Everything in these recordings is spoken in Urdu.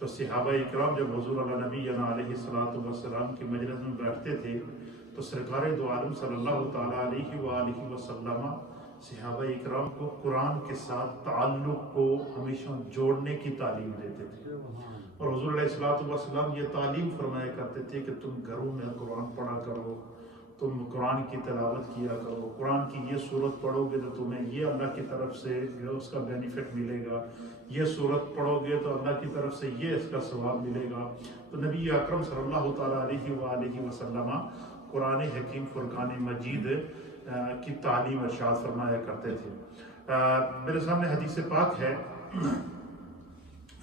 تو صحابہ اکرام جب حضور علی نبینا علیہ السلام کی مجلس میں بیٹھتے تھے تو سرکار دو عالم صلی اللہ تعالیٰ علیہ وآلہ وسلم صحابہ اکرام کو قرآن کے ساتھ تعلق کو ہمیشہ جوڑنے کی تعلیم دیتے تھے، اور حضور علیہ السلام یہ تعلیم فرمایا کرتے تھے کہ تم گھروں میں قرآن پڑھا کرو، تم قرآن کی تلاوت کیا کرو، قرآن کی یہ صورت پڑھو گے تو تمہیں یہ اللہ کی طرف سے اس کا بینیفٹ ملے گا، یہ صورت پڑھو گے تو اللہ کی طرف سے یہ اس کا ثواب ملے گا۔ تو نبی اکرم صلی اللہ تعالیٰ علیہ وآلہ وسلم قرآن حکیم فرقان مجید کی تعلیم ارشاد فرمایا کرتے تھے۔ میرے سامنے حدیث پاک ہے،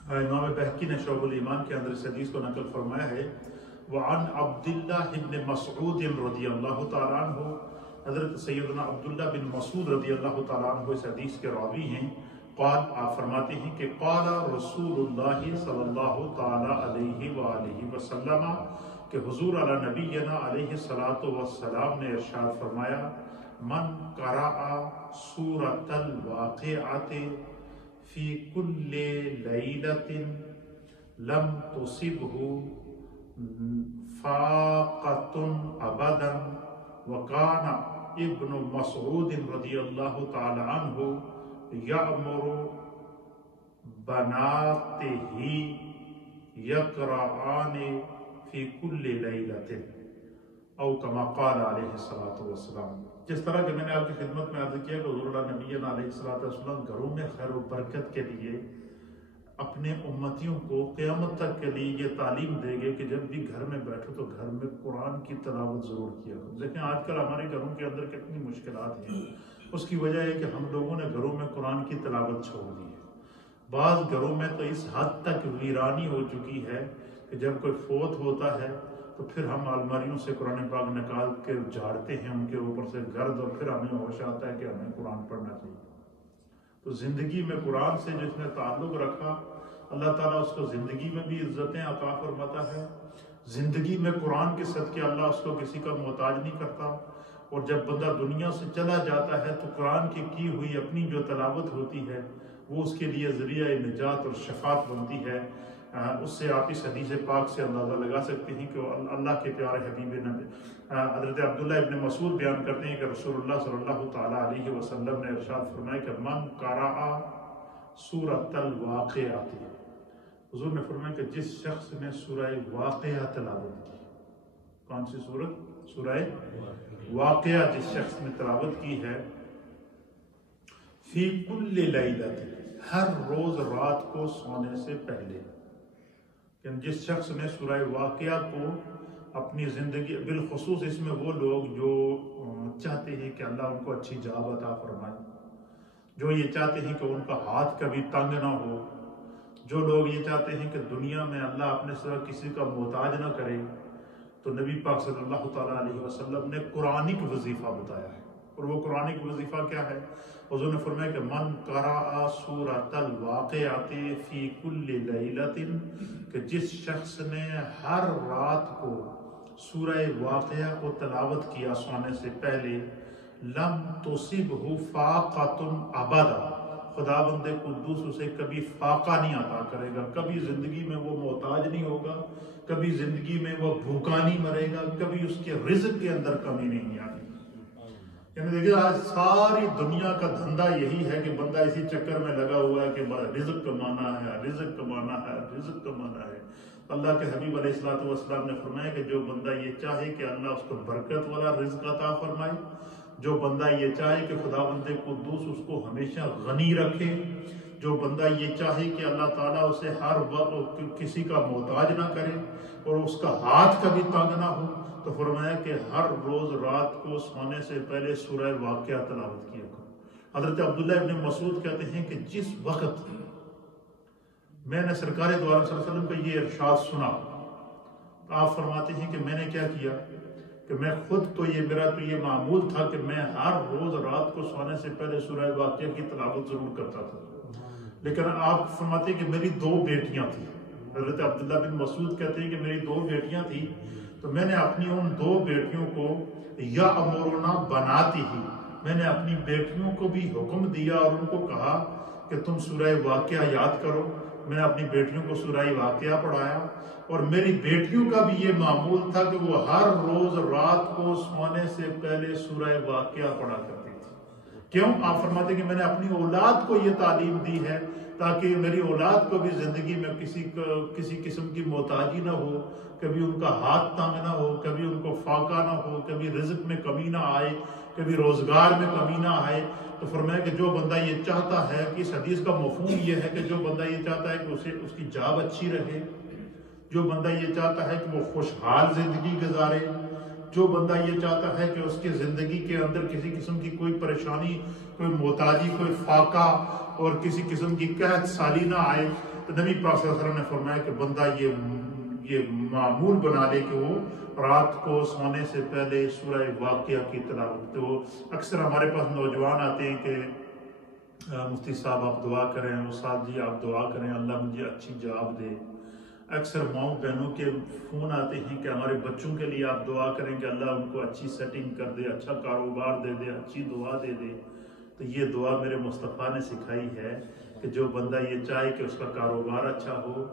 امام بہقی نے شعب الایمان کے اندر اس حدیث کو نقل فرمایا ہے، وعن عبداللہ بن مسعود رضی اللہ تعالیٰ عنہ، حضرت سیدنا عبداللہ بن مسعود رضی اللہ تعالیٰ عنہ اس حدیث کے راوی ہیں۔ قال، آپ فرماتے ہیں کہ قال رسول اللہ صلی اللہ تعالیٰ علیہ وآلہ وسلم، کہ حضور علی نبینا علیہ السلام نے ارشاد فرمایا، من قرأ سورۃ الواقعۃ فی کل لیلۃ لم تصبہ فاقۃ ابدا، وکان ابن مسعود رضی اللہ تعالی عنہ یأمر بناتہ یقرآن فی کل لیلۃ، او کما قال علیہ السلام۔ جس طرح کہ میں نے آپ کی خدمت میں عرض کیا کہ حضور اللہ نبینا علیہ السلام گھروں میں خیر و برکت کے لیے اپنے امتیوں کو قیامت تک کے لیے یہ تعلیم دے گے کہ جب بھی گھر میں بیٹھو تو گھر میں قرآن کی تلاوت ضرور کیا کرو۔ دیکھیں آج کل ہمارے گھروں کے اندر کتنی مشکلات ہیں، اس کی وجہ ہے کہ ہم لوگوں نے گھروں میں قرآن کی تلاوت چھوڑ دی ہے۔ بعض گھروں میں تو اس حد تک ویرانی ہو چکی ہے کہ جب کوئی فوت ہوتا ہے تو پھر ہم الماریوں سے قرآن پاک نکال کے جھاڑتے ہیں ان کے اوپر سے گرد، اور پھر ہمیں ہوش آتا ہے کہ ہمیں قرآن پڑھنا چاہیے۔ تو زندگی میں قرآن سے جس نے تعلق رکھا، اللہ تعالیٰ اس کو زندگی میں بھی عزتیں عطا فرماتا ہے، زندگی میں قرآن کے صدقے اللہ اس کو کسی کا محتاج نہیں کرتا، اور جب بندہ دنیا سے چلا جاتا ہے تو قرآن کی ہوئی اپنی جو تلاوت ہوتی ہے وہ اس کے لیے ذریعہ نجات اور شفاعت بنتی ہے۔ اس سے آپ اس حدیث پاک سے اندازہ لگا سکتے ہیں کہ اللہ کے پیارے حبیب نبی حضرت عبداللہ ابن مسعود بیان کرتے ہیں کہ رسول اللہ صلی اللہ تعالیٰ علیہ وسلم نے ارشاد فرمایا کہ من قرأ سورۃ الواقعۃ، حضور نے فرمایا کہ جس شخص نے سورہ واقعہ تلاوت کی، کون سی سورت؟ سورہ واقعہ جس شخص نے تلاوت کی ہے، فی کل لیلۃ، ہر روز رات کو سونے سے پہلے، یعنی جس شخص نے سورہ واقعہ کو اپنی زندگی، بالخصوص اس میں وہ لوگ جو چاہتے ہیں کہ اللہ ان کو اچھی جاب عطا فرمائے، جو یہ چاہتے ہیں کہ ان کا ہاتھ کبھی تنگ نہ ہو، جو لوگ یہ چاہتے ہیں کہ دنیا میں اللہ اپنے سوا کسی کا محتاج نہ کرے، تو نبی پاک صلی اللہ تعالیٰ علیہ وسلم نے قرآنک وظیفہ بتایا ہے۔ اور وہ قرآنک وظیفہ کیا ہے؟ حضور نے فرمایا کہ من قرأ سورۃ الواقعۃ فی کل لیلۃ، کہ جس شخص نے ہر رات کو سورہ واقعہ کو تلاوت کیا سونے سے پہلے، لم تصبہ فاقۃ ابدا، خداوند قدوس اسے کبھی فاقہ نہیں عطا کرے گا، کبھی زندگی میں وہ محتاج نہیں ہوگا، کبھی زندگی میں وہ بھوکا نہیں مرے گا، کبھی اس کے رزق کے اندر کمی نہیں آئے گی۔ یعنی دیکھیں آج ساری دنیا کا دھندا یہی ہے کہ بندہ اسی چکر میں لگا ہوا ہے کہ رزق کمانا ہے، رزق کمانا ہے، رزق کمانا ہے۔ اللہ کے حبیب علیہ السلام نے فرمایا کہ جو بندہ یہ چاہے کہ اللہ اس کو برکت والا رزق عطا فرمائے، جو بندہ یہ چاہے کہ خداوند قدوس اس کو ہمیشہ غنی رکھے، جو بندہ یہ چاہے کہ اللہ تعالیٰ اسے ہر وقت کسی کا محتاج نہ کرے اور اس کا ہاتھ کبھی تنگ نہ ہو، تو فرمایا کہ ہر روز رات کو سونے سے پہلے سورہ واقعہ تلاوت کیا کرو۔ حضرت عبداللہ ابن مسعود کہتے ہیں کہ جس وقت میں نے سرکار دو عالم صلی اللہ علیہ وسلم کا یہ ارشاد سنا، آپ فرماتے ہیں کہ میں نے کیا کیا کہ میں خود تو میرا تو یہ معمول تھا کہ میں ہر روز رات کو سونے سے پہلے سورہ واقعہ کی تلاوت ضرور کرتا تھا، لیکن آپ فرماتے ہیں کہ میری 2 بیٹیاں تھیں۔ حضرت عبداللہ بن مسعود کہتے ہیں کہ میری 2 بیٹیاں تھیں، تو میں نے اپنی ان 2 بیٹیوں کو یا امرنا بناتی ہی، میں نے اپنی بیٹیوں کو بھی حکم دیا اور ان کو کہا کہ تم سورہ واقعہ یاد کرو، میں نے اپنی بیٹیوں کو سورہ واقعہ پڑھایا، اور میری بیٹیوں کا بھی یہ معمول تھا کہ وہ ہر روز رات کو سونے سے پہلے سورہ واقعہ پڑھا کرتی تھی۔ کیوں؟ آپ فرماتے ہیں کہ میں نے اپنی اولاد کو یہ تعلیم دی ہے تاکہ میری اولاد کو بھی زندگی میں کسی قسم کی محتاجی نہ ہو، کبھی ان کا ہاتھ تنگ نہ ہو، کبھی ان کو فاقہ نہ ہو، کبھی رزق میں کمی نہ آئے، کبھی روزگار میں کمی نہ آئے۔ تو فرمایا کہ جو بندہ یہ چاہتا ہے کہ اس حدیث کا مفہوم یہ ہے کہ جو بندہ یہ چاہتا ہے کہ اس کی جاب اچھی رہے، جو بندہ یہ چاہتا ہے کہ وہ خوشحال زندگی گزارے، جو بندہ یہ چاہتا ہے کہ اس کی زندگی کے اندر کسی قسم کی کوئی پریشانی، کوئی محتاجی، کوئی فاقہ اور کسی قسم کی قحط سالی نہ آئے، تو نبی پاک صلی اللہ علیہ وسلم نے فرمایا کہ بندہ یہ معمول بنا لے کہ وہ رات کو سونے سے پہلے سورہ واقعہ کی تلاوت۔ تو اکثر ہمارے پاس نوجوان آتے ہیں کہ مفتی صاحب آپ دعا کریں، استاد جی آپ دعا کریں اللہ مجھے اچھی جاب دے۔ اکثر ماؤں بہنوں کے فون آتے ہیں کہ ہمارے بچوں کے لیے آپ دعا کریں کہ اللہ ان کو اچھی سیٹنگ کر دے، اچھا کاروبار دے دے، اچھی دعا دے دے۔ تو یہ دعا میرے مصطفیٰ نے سکھائی ہے کہ جو بندہ یہ چاہے کہ اس کا کاروبار اچھا ہو،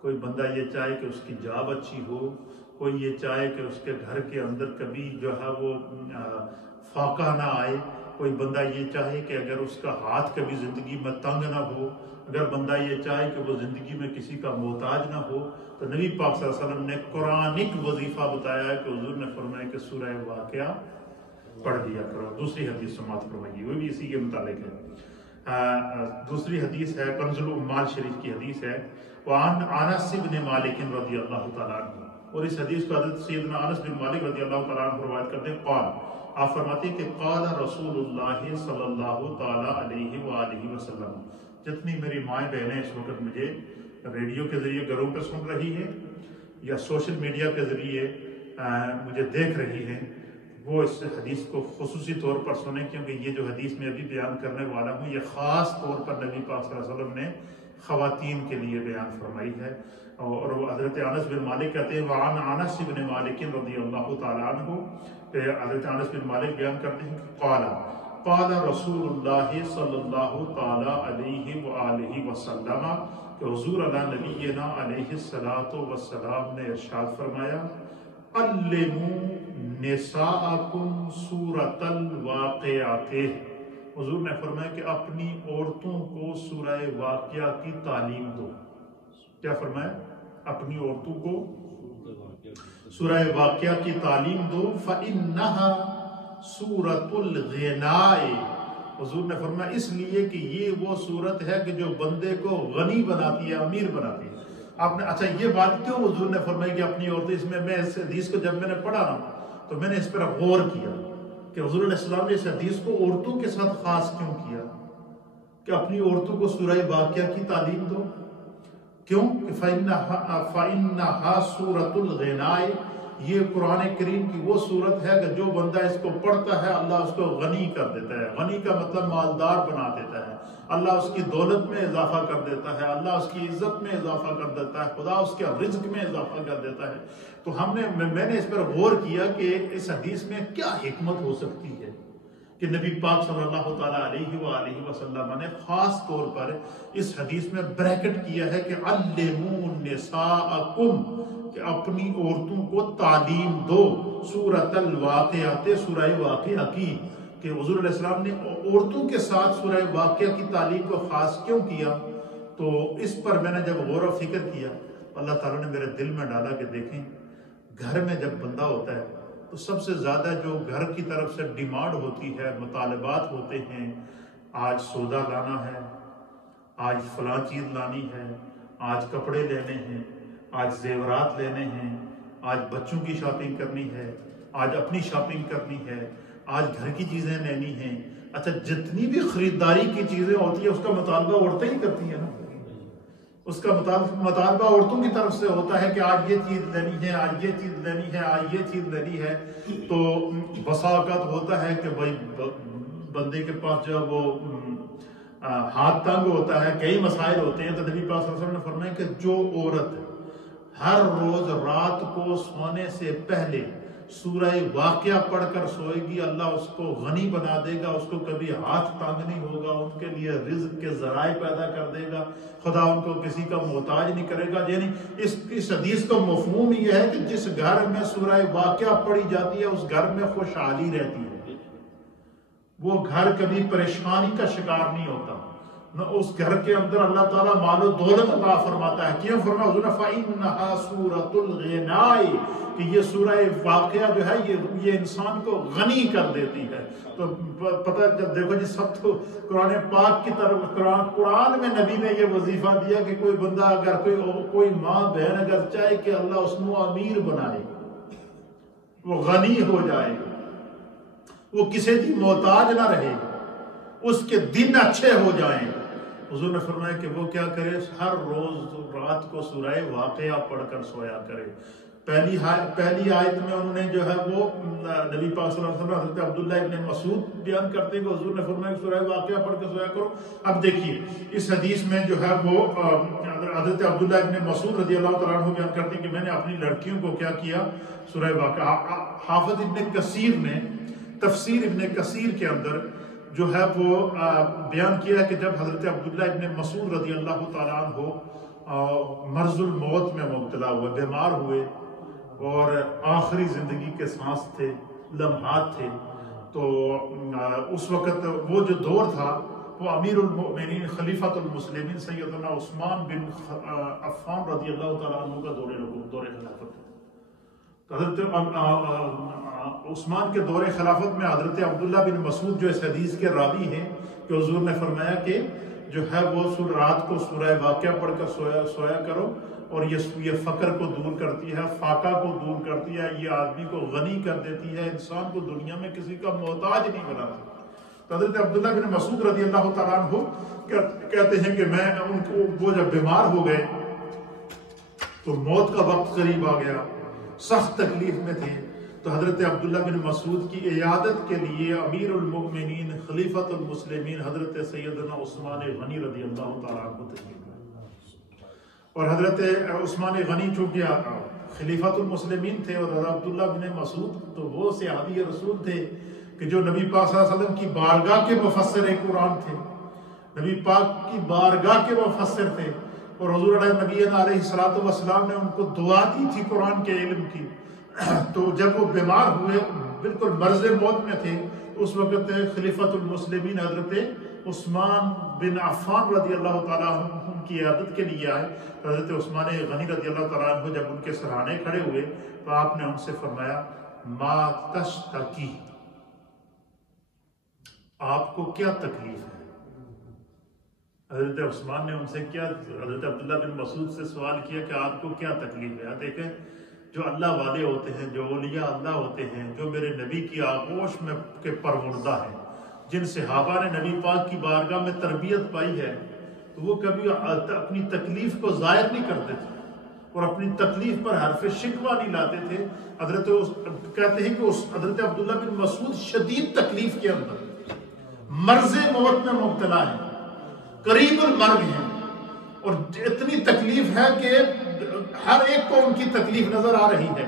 کوئی بندہ یہ چاہے کہ اس کی جاب اچھی ہو، کوئی یہ چاہے کہ اس کے گھر کے اندر کبھی جو ہے وہ فاقہ نہ آئے، کوئی بندہ یہ چاہے کہ اگر اس کا ہاتھ کبھی زندگی میں تنگ نہ ہو، اگر بندہ یہ چاہے کہ وہ زندگی میں کسی کا محتاج نہ ہو، تو نبی پاک صلی اللہ علیہ وسلم نے قرآنک وظیفہ بتایا ہے کہ حضور نے فرمایا کہ سورہ واقعہ پڑھ دیا کرو۔ دوسری حدیث سماعت فرمائیے، وہ بھی اسی کے متعلق ہے۔ دوسری حدیث ہے کنز العمال شریف کی حدیث ہے، وعن انس بن مالک رضی اللہ تعالیٰ عنہ، اور اس حدیث کو حضرت سیدنا انس بن مالک رضی اللہ تعالیٰ عنہ روایت کرتے ہیں، قال، آپ فرماتے ہیں کہ قال رسول اللہ صلی اللہ تعالیٰ علیہ وآلہ وسلم۔ جتنی میری مائیں بہنیں اس وقت مجھے ریڈیو کے ذریعے گھروں پہ سن رہی ہیں یا سوشل میڈیا کے ذریعے مجھے دیکھ رہی ہیں، وہ اس حدیث کو خصوصی طور پر سنیں، کیونکہ یہ جو حدیث میں ابھی بیان کرنے والا ہوں یہ خاص طور پر نبی پاک صلی اللہ علیہ وسلم نے خواتین کے لیے بیان فرمائی ہے۔ اور وہ حضرت انس بن مالک کہتے ہیں، وعن انس بن مالک رضی اللہ تعالیٰ عنہ، حضرت انس بن مالک بیان کرتے ہیں کہ قال رسول اللہ صلی اللہ تعالیٰ علیہ وآلہ وسلم، کہ حضور علی نبینا علیہ السلام نے ارشاد فرمایا، علموا نساءکم سورۃ الواقعات۔ حضور نے فرمایا کہ اپنی عورتوں کو سورہ واقعہ کی تعلیم دو۔ کیا فرمایا؟ اپنی عورتوں کو سورہ واقعہ کی تعلیم دو، فَإِنَّهَا سورۃ الغناء۔ حضور نے فرمایا اس لیے کہ یہ وہ صورت ہے کہ جو بندے کو غنی بناتی ہے، امیر بناتی ہے۔ آپ نے اچھا یہ بات کیوں حضور نے فرمائی کہ اپنی عورتیں، اس میں اس حدیث کو جب میں نے پڑھا نا تو میں نے اس پر غور کیا کہ حضور علیہ السلام نے اس حدیث کو عورتوں کے ساتھ خاص کیوں کیا کہ اپنی عورتوں کو سورہ واقعہ کی تعلیم دو۔ کیوں کہ فَإِنَّهَا سورۃ الغناء، یہ قرآن کریم کی وہ صورت ہے کہ جو بندہ اس کو پڑھتا ہے اللہ اس کو غنی کر دیتا ہے۔ غنی کا مطلب مالدار بنا دیتا ہے، اللہ اس کی دولت میں اضافہ کر دیتا ہے، اللہ اس کی عزت میں اضافہ کر دیتا ہے، خدا اس کے رزق میں اضافہ کر دیتا ہے۔ تو میں نے اس پر غور کیا کہ اس حدیث میں کیا حکمت ہو سکتی ہے کہ نبی پاک صلی اللہ تعالیٰ علیہ وآلہ وسلم نے خاص طور پر اس حدیث میں بریکٹ کیا ہے کہ علموا نساءکم، کہ اپنی عورتوں کو تعلیم دو سورۃ الواقعات، سورہ واقعہ کی، کہ حضور علیہ السلام نے عورتوں کے ساتھ سورہ واقعہ کی تعلیم کو خاص کیوں کیا۔ تو اس پر میں نے جب غور و فکر کیا، اللہ تعالیٰ نے میرے دل میں ڈالا کہ دیکھیں گھر میں جب بندہ ہوتا ہے تو سب سے زیادہ جو گھر کی طرف سے ڈیمانڈ ہوتی ہے، مطالبات ہوتے ہیں، آج سودا لانا ہے، آج فلاں چیز لانی ہے، آج کپڑے لینے ہیں، آج زیورات لینے ہیں، آج بچوں کی شاپنگ کرنی ہے، آج اپنی شاپنگ کرنی ہے، آج گھر کی چیزیں لینی ہیں۔ اچھا جتنی بھی خریداری کی چیزیں ہوتی ہیں اس کا مطالبہ عورتیں ہی کرتی ہیں نا، اس کا مطالبہ عورتوں کی طرف سے ہوتا ہے کہ آج یہ چیز لینی ہے، آج یہ چیز لینی ہے، آج یہ چیز لینی ہے۔ تو بسا اوقات ہوتا ہے کہ بھائی بندے کے پاس جو وہ ہاتھ تنگ ہوتا ہے، کئی مسائل ہوتے ہیں، تو نبی پاک صلی اللہ علیہ وسلم نے فرمایا کہ جو عورت ہر روز رات کو سونے سے پہلے سورہ واقعہ پڑھ کر سوئے گی اللہ اس کو غنی بنا دے گا، اس کو کبھی ہاتھ تنگ نہیں ہوگا، ان کے لیے رزق کے ذرائع پیدا کر دے گا، خدا ان کو کسی کا محتاج نہیں کرے گا۔ یعنی اس حدیث کا مفہوم یہ ہے کہ جس گھر میں سورہ واقعہ پڑھی جاتی ہے اس گھر میں خوشحالی رہتی ہے، وہ گھر کبھی پریشانی کا شکار نہیں ہوتا، نہ اس گھر کے اندر اللہ تعالیٰ مال و دولت عطا فرماتا ہے۔ کیوں فرمایا حضور نے فَإِنَّهَا سُورَةُ الْغِنَاءِ کہ یہ سورہ واقعہ جو ہے یہ انسان کو غنی کر دیتی ہے۔ تو پتہ جب دیکھو جی سب تو قرآن پاک کی طرف قرآن میں نبی نے یہ وظیفہ دیا کہ کوئی بندہ اگر کوئی ماں بہن اگر چاہے کہ اللہ اس کو امیر بنائے، وہ غنی ہو جائے، وہ کسی کی محتاج نہ رہے، اس کے دن اچھے ہو جائیں، حضور نے فرمایا کہ وہ کیا کرے، ہر روز رات کو سورہ واقعہ پڑھ کر سویا کرے۔ پہلی آیت میں انہوں نے جو ہے وہ نبی پاک صلی اللہ علیہ وسلم حضرت عبداللہ ابن مسعود بیان کرتے ہیں کہ حضور نے فرمایا کہ سورہ واقعہ پڑھ کے سویا کرو۔ اب دیکھیے اس حدیث میں جو ہے وہ حضرت عبداللہ ابن مسعود رضی اللہ تعالیٰ عنہ بیان کرتے ہیں کہ میں نے اپنی لڑکیوں کو کیا کیا، سورہ واقعہ۔ حافظ ابن کثیر نے تفسیر ابن کثیر کے اندر جو ہے وہ بیان کیا ہے کہ جب حضرت عبداللہ ابن مسعود رضی اللہ تعالیٰ عنہ مرض الموت میں مبتلا ہوئے، بیمار ہوئے اور آخری زندگی کے سانس تھے، لمحات تھے، تو اس وقت وہ جو دور تھا وہ امیر المؤمنین خلیفۃ المسلمین سیدنا عثمان بن عفان رضی اللہ تعالیٰ عنہ کا دور خلافت ہے۔ حضرت عثمان کے دور خلافت میں حضرت عبداللہ بن مسعود جو اس حدیث کے راوی ہیں کہ حضور نے فرمایا کہ جو ہے وہ رات کو سورہ واقعہ پڑھ کر سویا کرو، اور یہ فقر کو دور کرتی ہے، فاقہ کو دور کرتی ہے، یہ آدمی کو غنی کر دیتی ہے، انسان کو دنیا میں کسی کا محتاج نہیں بناتی۔ تو حضرت عبداللہ بن مسعود رضی اللہ تعالیٰ عنہ کہتے ہیں کہ میں ان کو وہ جب بیمار ہو گئے تو موت کا وقت قریب آ گیا، سخت تکلیف میں تھے، تو حضرت عبداللہ بن مسعود کی عیادت کے لیے امیر المؤمنین خلیفۃ المسلمین حضرت سیدنا عثمان غنی رضی اللہ تعالیٰ عنہ تشریف لائے۔ اور حضرت عثمان غنی چونکہ خلیفۃ المسلمین تھے اور حضرت عبداللہ بن مسعود تو وہ صحابی رسول تھے کہ جو نبی پاک صلی اللہ علیہ وسلم کی بارگاہ کے مفسر قرآن تھے، نبی پاک کی بارگاہ کے مفسر تھے، اور حضور نبی علیہ السلام نے ان کو دعا دی تھی قرآن کے علم کی۔ تو جب وہ بیمار ہوئے بالکل مرض موت میں تھے، اس وقت خلیفۃ المسلمین حضرت عثمان بن عفان رضی اللہ تعالیٰ عنہ کی عیادت کے لیے آئے۔ حضرت عثمان غنی رضی اللہ تعالیٰ عنہ جب ان کے سرانے کھڑے ہوئے تو آپ نے ان سے فرمایا ما تشتکی، آپ کو کیا تکلیف ہے؟ حضرت عثمان نے ان سے کیا، حضرت عبداللہ بن مسعود سے سوال کیا کہ آپ کو کیا تکلیف ہے؟ دیکھیں جو اللہ والے ہوتے ہیں، جو اولیاء اللہ ہوتے ہیں، جو میرے نبی کی آغوش میں کے پروردہ ہیں، جن صحابہ نے نبی پاک کی بارگاہ میں تربیت پائی ہے، تو وہ کبھی اپنی تکلیف کو ظاہر نہیں کرتے تھے اور اپنی تکلیف پر حرف شکوہ نہیں لاتے تھے۔ کہتے ہیں کہ حضرت عبداللہ بن مسعود شدید تکلیف کے اندر مرض موت میں مبتلا ہے، قریب المرگ ہیں، اور اتنی تکلیف ہے کہ ہر ایک کو ان کی تکلیف نظر آ رہی ہے۔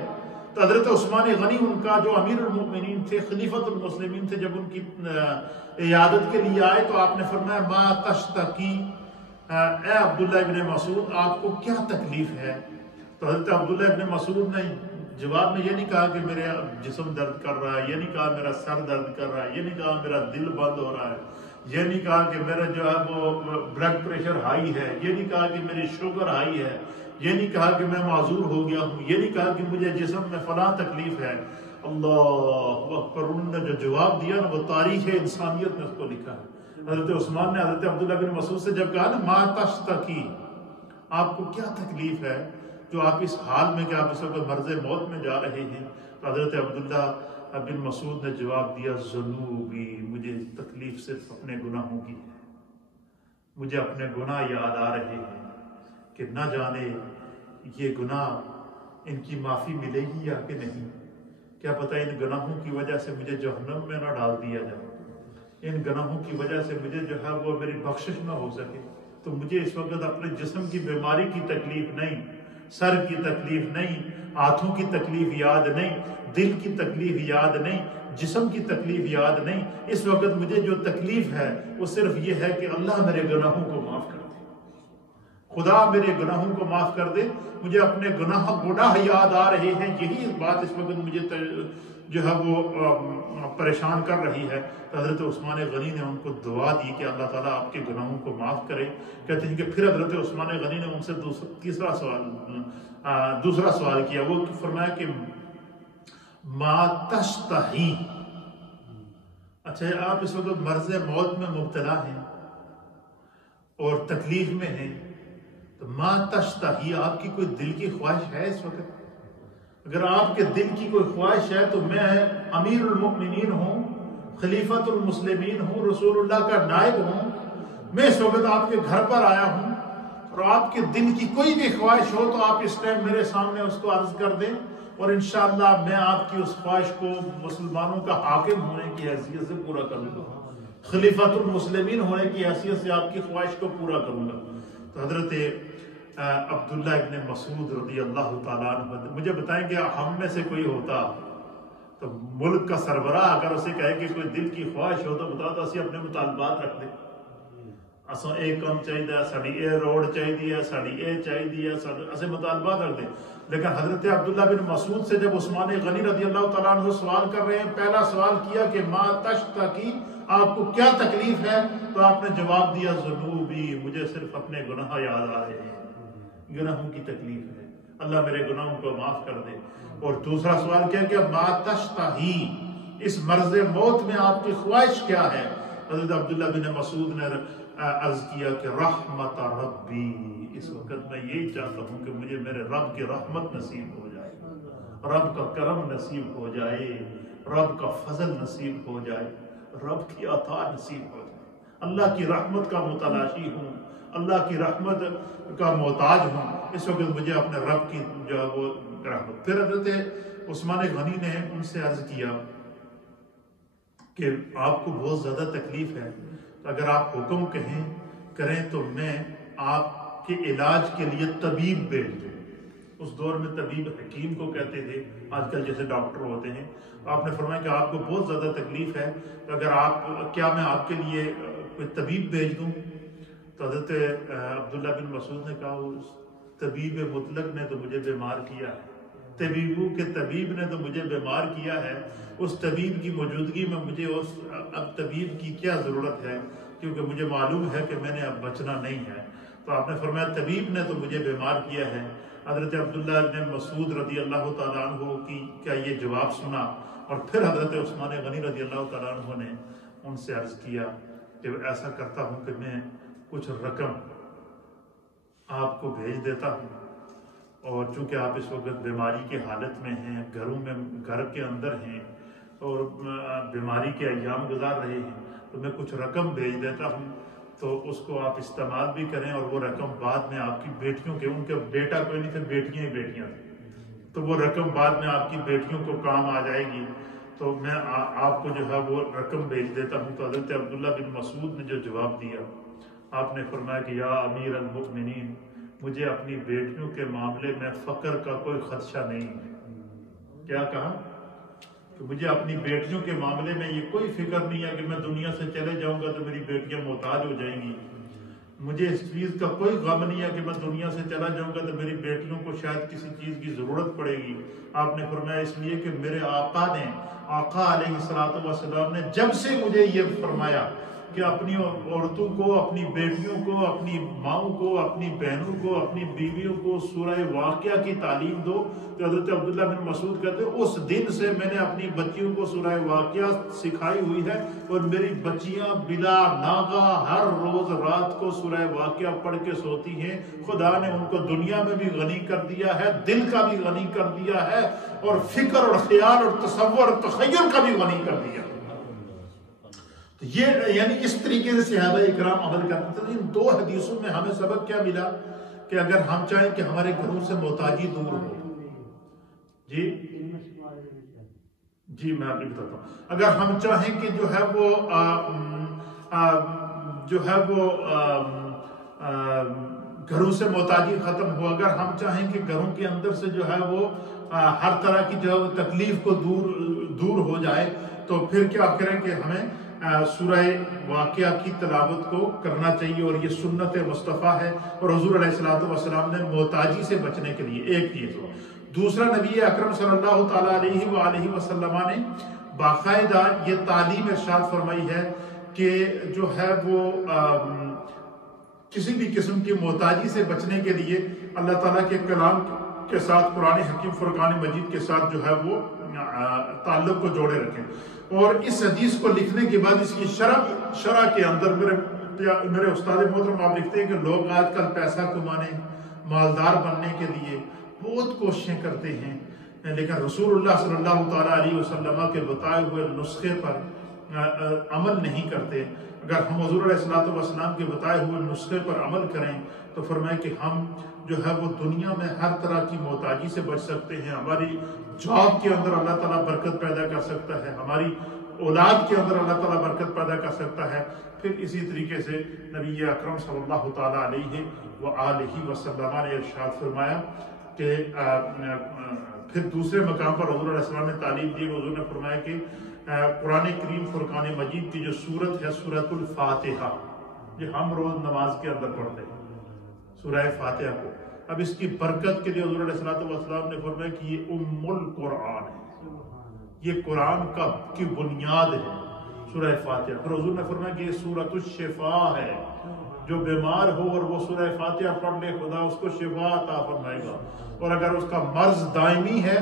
تو حضرت عثمان غنی ان کا جو امیر المؤمنین تھے، خلیفۃ المسلمین تھے، جب ان کی عیادت کے لیے آئے تو آپ نے فرمایا ما تشتکی، اے عبداللہ ابن مسعود آپ کو کیا تکلیف ہے؟ تو حضرت عبداللہ ابن مسعود نے جواب میں یہ نہیں کہا کہ میرے جسم درد کر رہا ہے، یہ نہیں کہا میرا سر درد کر رہا ہے، یہ نہیں کہا میرا دل بند ہو رہا ہے، یہ نہیں کہا کہ میرا جو ہے وہ بلڈ پریشر ہائی ہے، یہ نہیں کہا کہ میری شوگر ہائی ہے، یہ نہیں کہا کہ میں معذور ہو گیا ہوں، یہ نہیں کہا کہ مجھے جسم میں فلاں تکلیف ہے۔ اللہ اکبر، انہوں نے جو جواب دیا نا وہ تاریخ انسانیت نے اس کو لکھا ہے۔ حضرت عثمان نے حضرت عبداللہ بن مسعود سے جب کہا نا ما تشتکی، آپ کو کیا تکلیف ہے جو آپ اس حال میں کہ آپ اس وقت مرض موت میں جا رہے ہیں، تو حضرت عبداللہ بن مسعود نے جواب دیا ذنوبی، مجھے تکلیف صرف اپنے گناہوں کی ہے، مجھے اپنے گناہ یاد آ رہے ہیں کہ نہ جانے یہ گناہ ان کی معافی ملے گی یا کہ نہیں، کیا پتہ ان گناہوں کی وجہ سے مجھے جہنم میں نہ ڈال دیا جائے، ان گناہوں کی وجہ سے مجھے جو ہے وہ میری بخشش نہ ہو سکے۔ تو مجھے اس وقت اپنے جسم کی بیماری کی تکلیف نہیں، سر کی تکلیف نہیں، ہاتھوں کی تکلیف یاد نہیں، دل کی تکلیف یاد نہیں، جسم کی تکلیف یاد نہیں۔ اس وقت مجھے جو تکلیف ہے وہ صرف یہ ہے کہ اللہ میرے گناہوں کو معاف کر دے، خدا میرے گناہوں کو معاف کر دے، مجھے اپنے گناہ یاد آ رہے ہیں۔ یہی بات اس وقت مجھے جو ہے وہ پریشان کر رہی ہے۔ تو حضرت عثمان غنی نے ان کو دعا دی کہ اللہ تعالیٰ آپ کے گناہوں کو معاف کرے۔ کہتے ہیں کہ پھر حضرت عثمان غنی نے ان سے دوسرا سوال کیا، وہ فرمایا کہ ما تشتہی، اچھا آپ اس وقت مرض موت میں مبتلا ہیں اور تکلیف میں ہیں، تو ما تشتہی آپ کی کوئی دل کی خواہش ہے اس وقت؟ اگر آپ کے دل کی کوئی خواہش ہے تو میں امیر المؤمنین ہوں، خلیفۃ المسلمین ہوں، رسول اللہ کا نائب ہوں، میں اس وقت آپ کے گھر پر آیا ہوں، اور آپ کے دل کی کوئی بھی خواہش ہو تو آپ اس ٹائم میرے سامنے اس کو عرض کر دیں، اور انشاءاللہ میں آپ کی اس خواہش کو مسلمانوں کا حاکم ہونے کی حیثیت سے پورا کروں گا، خلیفۃ المسلمین ہونے کی حیثیت سے آپ کی خواہش کو پورا کروں گا۔ تو حضرت عبداللہ ابن مسعود رضی اللہ تعالیٰ عنہ، مجھے بتائیں کہ ہم میں سے کوئی ہوتا تو ملک کا سربراہ اگر اسے کہے کہ کوئی دل کی خواہش ہو تو بتا تو اسی اپنے مطالبات رکھ دیں، اساں اے کم چاہیے، ساڑی اے روڈ چاہیے، ساڑی اے چاہیے، اسے مطالبات رکھ دیں۔ لیکن حضرت عبداللہ بن مسعود سے جب عثمان غنی رضی اللہ تعالیٰ عنہ سوال کر رہے ہیں، پہلا سوال کیا کہ ما تشتکی، آپ کو کیا تکلیف ہے؟ تو آپ نے جواب دیا ذنوبی، مجھے صرف اپنے گناہ یاد آ رہے ہیں، گناہوں کی تکلیف ہے، اللہ میرے گناہوں کو معاف کر دے۔ اور دوسرا سوال کیا کہ ما تشتہی، اس مرض موت میں آپ کی خواہش کیا ہے؟ حضرت عبداللہ بن مسعود نے عرض کیا کہ رحمت ربی، اس وقت میں یہی چاہتا ہوں کہ مجھے میرے رب کی رحمت نصیب ہو جائے، رب کا کرم نصیب ہو جائے، رب کا فضل نصیب ہو جائے، رب کی عطا نصیب ہو جائے، اللہ کی رحمت کا متلاشی ہوں، اللہ کی رحمت کا محتاج ہوں، اس وقت مجھے اپنے رب کی جو ہے وہ رحمت۔ پھر حضرت عثمان غنی نے ان سے عرض کیا کہ آپ کو بہت زیادہ تکلیف ہے، اگر آپ حکم کریں تو میں آپ کے علاج کے لیے طبیب بھیج دوں۔ اس دور میں طبیب حکیم کو کہتے تھے، آج کل جیسے ڈاکٹر ہوتے ہیں۔ آپ نے فرمایا کہ آپ کو بہت زیادہ تکلیف ہے، تو اگر کیا میں آپ کے لیے کوئی طبیب بھیج دوں؟ تو حضرت عبداللہ بن مسعود نے کہا اس طبیب مطلق نے تو مجھے بیمار کیا ہے، طبیبوں کے طبیب نے تو مجھے بیمار کیا ہے، اس طبیب کی موجودگی میں مجھے اب طبیب کی کیا ضرورت ہے، کیونکہ مجھے معلوم ہے کہ میں نے اب بچنا نہیں ہے۔ تو آپ نے فرمایا طبیب نے تو مجھے بیمار کیا ہے۔ حضرت عبداللہ بن مسعود رضی اللہ تعالیٰ عنہ کی کیا یہ جواب سنا، اور پھر حضرت عثمان غنی رضی اللہ تعالیٰ عنہ نے ان سے عرض کیا کہ ایسا کرتا ہوں کہ میں کچھ رقم آپ کو بھیج دیتا ہوں، اور چونکہ آپ اس وقت بیماری کی حالت میں ہیں، گھر کے اندر ہیں اور بیماری کے ایام گزار رہے ہیں، تو میں کچھ رقم بھیج دیتا ہوں، تو اس کو آپ استعمال بھی کریں، اور وہ رقم بعد میں آپ کی بیٹیوں کے، ان کے بیٹا کوئی نہیں تھے، بیٹیاں ہی بیٹیاں تھیں، تو وہ رقم بعد میں آپ کی بیٹیوں کو کام آ جائے گی، تو میں آپ کو جو ہے وہ رقم بھیج دیتا ہوں۔ تو حضرت عبداللہ بن مسعود نے جو جواب دیا، آپ نے فرمایا کہ یا امیر المؤمنین، مجھے اپنی بیٹیوں کے معاملے میں فقر کا کوئی خدشہ نہیں ہے۔ کیا کہا؟ کہ مجھے اپنی بیٹیوں کے معاملے میں یہ کوئی فکر نہیں ہے کہ میں دنیا سے چلے جاؤں گا تو میری بیٹیاں محتاج ہو جائیں گی، مجھے اس چیز کا کوئی غم نہیں ہے کہ میں دنیا سے چلا جاؤں گا تو میری بیٹیوں کو شاید کسی چیز کی ضرورت پڑے گی۔ آپ نے فرمایا اس لیے کہ میرے آقا علیہ السلام نے جب سے مجھے یہ فرمایا کہ اپنی عورتوں کو، اپنی بیٹیوں کو، اپنی ماؤں کو، اپنی بہنوں کو، اپنی بیویوں کو سورہ واقعہ کی تعلیم دو، تو حضرت عبداللہ بن مسعود کہتے ہیں اس دن سے میں نے اپنی بچیوں کو سورہ واقعہ سکھائی ہوئی ہے، اور میری بچیاں بلا ناغہ ہر روز رات کو سورہ واقعہ پڑھ کے سوتی ہیں۔ خدا نے ان کو دنیا میں بھی غنی کر دیا ہے، دل کا بھی غنی کر دیا ہے، اور فکر اور خیال اور تصور اور تخیل کا بھی غنی کر دیا۔ تو یہ یعنی اس طریقے سے صحابہ اکرام عمل کرتے تھے۔ ان دو حدیثوں میں ہمیں سبق کیا ملا کہ اگر ہم چاہیں کہ ہمارے گھروں سے محتاجی دور ہو، جی میں آپ کو بتاتا ہوں، اگر ہم چاہیں کہ جو ہے وہ گھروں سے محتاجی ختم ہو. اگر ہم چاہیں کہ گھروں کے اندر سے جو ہے وہ ہر طرح کی جو تکلیف کو دور ہو جائے تو پھر کیا کریں کہ ہمیں سورہ واقعہ کی تلاوت کو کرنا چاہیے, اور یہ سنت مصطفیٰ ہے. اور حضور علیہ السلام نے محتاجی سے بچنے کے لیے ایک چیز ہو. دوسرا, نبی اکرم صلی اللہ تعالیٰ علیہ وآلہ وسلم نے باقاعدہ یہ تعلیم ارشاد فرمائی ہے کہ جو ہے وہ کسی بھی قسم کی محتاجی سے بچنے کے لیے اللہ تعالیٰ کے کلام کے ساتھ, قرآن حکیم فرقان مجید کے ساتھ جو ہے وہ تعلق کو جوڑے رکھیں. اور اس حدیث کو لکھنے کے بعد اس کی شرح کے اندر میرے استاد محترم آپ لکھتے ہیں کہ لوگ آج کل پیسہ کمانے, مالدار بننے کے لیے بہت کوششیں کرتے ہیں, لیکن رسول اللہ صلی اللہ تعالیٰ علیہ وسلم کے بتائے ہوئے نسخے پر عمل نہیں کرتے. اگر ہم حضور علیہ السلام کے بتائے ہوئے نسخے پر عمل کریں تو فرمائے کہ ہم جو ہے وہ دنیا میں ہر طرح کی محتاجی سے بچ سکتے ہیں. ہماری جاب کے اندر اللہ تعالیٰ برکت پیدا کر سکتا ہے, ہماری اولاد کے اندر اللہ تعالیٰ برکت پیدا کر سکتا ہے. پھر اسی طریقے سے نبی اکرم صلی اللہ تعالیٰ علیہ وآلہ وسلم نے ارشاد فرمایا کہ پھر دوسرے مقام پر حضور علیہ السلام نے تعلیم دی. حضور نے فرمایا کہ قرآن کریم فرقان مجید کی جو سورت ہے سورۃ الفاتحہ, یہ ہم روز نماز کے اندر پڑھتے ہیں سورہ فاتحہ کو. اب اس کی برکت کے لیے حضور علیہ السلام نے فرمایا کہ یہ ام القرآن ہے, یہ قرآن کی بنیاد ہے سورہ فاتحہ. پھر حضور نے فرمایا کہ یہ سورۃ الشفاء ہے, جو بیمار ہو اور وہ سورہ فاتحہ پڑھ لے خدا اس کو شفا عطا فرمائے گا. اور اگر اس کا مرض دائمی ہے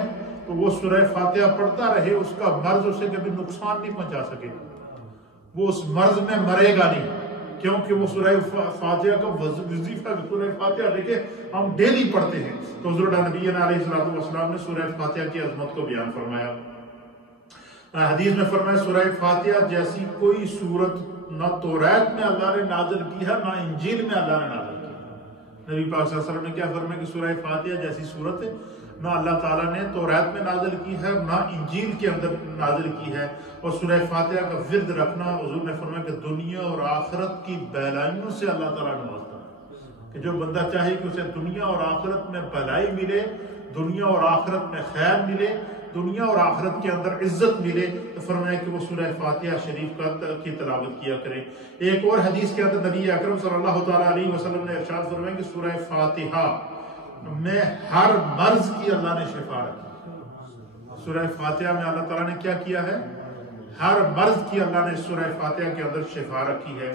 تو وہ سورہ فاتحہ پڑھتا رہے, اس کا مرض اسے کبھی نقصان نہیں پہنچا سکے, وہ اس مرض میں مرے گا نہیں, کیونکہ وہ سورہ فاتحہ کا وظیفہ سورہ فاتحہ دیکھیں ہم ڈیلی پڑھتے ہیں. تو حضور نبی علیہ السلام نے سورہ فاتحہ کی عظمت کو بیان فرمایا. حدیث میں فرمایا سورہ فاتحہ جیسی کوئی سورت نہ توریت میں اللہ نے نازل کی ہے نہ انجیل میں اللہ نے نازل کی ہے. نبی پاک صلی اللہ علیہ وسلم نے کیا فرمایا کہ سورہ فاتحہ جیسی سورت ہے نہ اللہ تعالیٰ نے توریت میں نازل کی ہے نہ انجیل کے اندر نازل کی ہے. اور سورہ فاتحہ کا ورد رکھنا حضور نے فرمایا کہ دنیا اور آخرت کی بھلائیوں سے اللہ تعالیٰ نوازتا ہے, کہ جو بندہ چاہے کہ اسے دنیا اور آخرت میں بھلائی ملے, دنیا اور آخرت میں خیر ملے, دنیا اور آخرت کے اندر عزت ملے, تو فرمایا کہ وہ سورہ فاتحہ شریف کی تلاوت کیا کرے. ایک اور حدیث کے اندر نبی اکرم صلی اللہ تعالیٰ علیہ وسلم نے ارشاد فرمایا کہ سورہ فاتحہ میں ہر مرض کی اللہ نے شفا رکھی. سورہ فاتحہ میں اللہ تعالیٰ نے کیا کیا ہے, ہر مرض کی اللہ نے سورہ فاتحہ کے اندر شفا رکھی ہے.